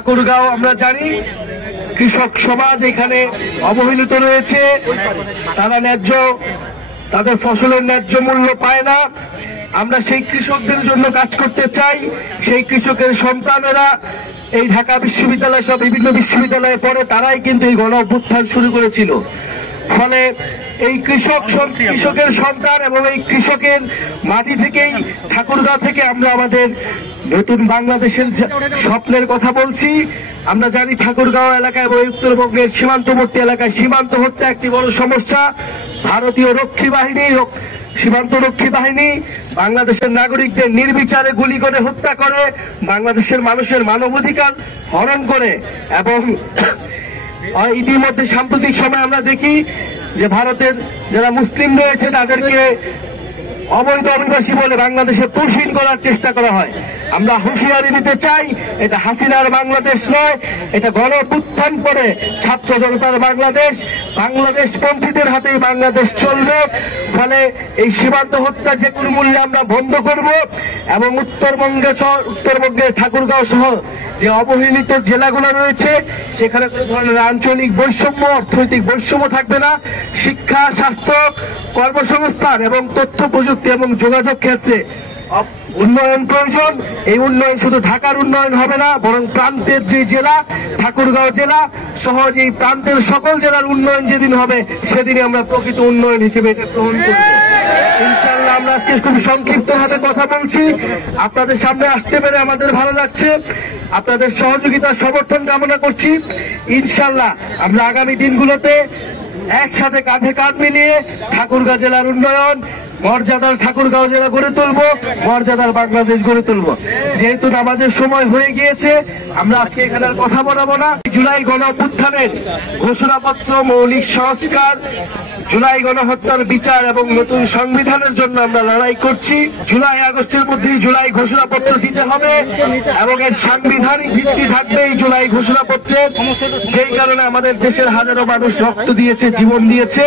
ঠাকুরগাঁও আমরা জানি কৃষক সমাজ এখানে অবহেলিত রয়েছে। তারা তাদের ফসলের ন্যায্য মূল্য পায় না। আমরা সেই কৃষকদের জন্য কাজ করতে চাই। সেই কৃষকের সন্তানেরা এই ঢাকা বিশ্ববিদ্যালয় সহ বিভিন্ন বিশ্ববিদ্যালয়ে পড়ে, তারাই কিন্তু এই গণ অভ্যুত্থান শুরু করেছিল। ফলে এই কৃষকের সন্তান এবং এই কৃষকের মাটি থেকেই, ঠাকুরগাঁও থেকে আমরা আমাদের নতুন বাংলাদেশের স্বপ্নের কথা বলছি। আমরা জানি ঠাকুরগাঁও এলাকায় এবং উত্তরবঙ্গের সীমান্তবর্তী এলাকায় সীমান্ত হত্যা একটি বড় সমস্যা। ভারতীয় সীমান্ত রক্ষী বাহিনী বাংলাদেশের নাগরিকদের নির্বিচারে গুলি করে হত্যা করে, বাংলাদেশের মানুষের মানবাধিকার হরণ করে। এবং ইতিমধ্যে সাম্প্রতিক সময় আমরা দেখি যে ভারতের যারা মুসলিম রয়েছে তাদেরকে অবৈধ অভিবাসী বলে বাংলাদেশে পুষিন করার চেষ্টা করা হয়। আমরা হুঁশিয়ারি দিতে চাই, এটা হাসিনার বাংলাদেশ নয়, এটা গণ অভ্যুত্থান করে ছাত্র জনতার বাংলাদেশ। বাংলাদেশ পন্থীদের হাতেই বাংলাদেশ চলবে। ফলে এই সীমান্ত হত্যা যে কোনো মূল্যে আমরা বন্ধ করব এবং উত্তরবঙ্গের ঠাকুরগাঁও সহ যে অবহেলিত জেলাগুলো রয়েছে সেখানে কোনো ধরনের আঞ্চলিক বৈষম্য, অর্থনৈতিক বৈষম্য থাকবে না। শিক্ষা, স্বাস্থ্য, কর্মসংস্থান এবং তথ্য প্রযুক্তি এবং যোগাযোগ ক্ষেত্রে উন্নয়ন প্রয়োজন। এই উন্নয়ন শুধু ঢাকার উন্নয়ন হবে না, বরং প্রান্তের যে জেলা ঠাকুরগাঁও জেলা সহ এই প্রান্তের সকল জেলার উন্নয়ন যেদিন হবে সেদিনই আমরা প্রকৃত উন্নয়ন হিসেবে এটা গ্রহণ করব। ইনশাআল্লাহ আমরা আজকে খুব সংক্ষিপ্ত ভাবে কথা বলছি, আপনাদের সামনে আসতে পেরে আমাদের ভালো লাগছে। আপনাদের সহযোগিতা সমর্থন কামনা করছি। ইনশাআল্লাহ আমরা আগামী দিনগুলোতে একসাথে কাঁধে কাঁধ মিলিয়ে ঠাকুরগাঁও জেলার উন্নয়ন, মর্যাদার ঠাকুরগাঁও জেলা গড়ে তুলব, মর্যাদার বাংলাদেশ গড়ে তুলব। যেহেতু নামাজের সময় হয়ে গিয়েছে, আমরা আজকে এখানে আর কথা বলাবো না। জুলাই গণ অভ্যুত্থানের ঘোষণাপত্র, মৌলিক সংস্কার, জুলাই গণহত্যার বিচার এবং নতুন সংবিধানের জন্য আমরা লড়াই করছি। জুলাই আগস্টের মধ্যেই জুলাই ঘোষণাপত্র দিতে হবে এবং এর সাংবিধানিক ভিত্তি থাকবে এই জুলাই ঘোষণাপত্রের। যেই কারণে আমাদের দেশের হাজারো মানুষ রক্ত দিয়েছে, জীবন দিয়েছে,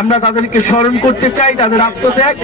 আমরা তাদেরকে স্মরণ করতে চাই, তাদের আত্মত্যাগ।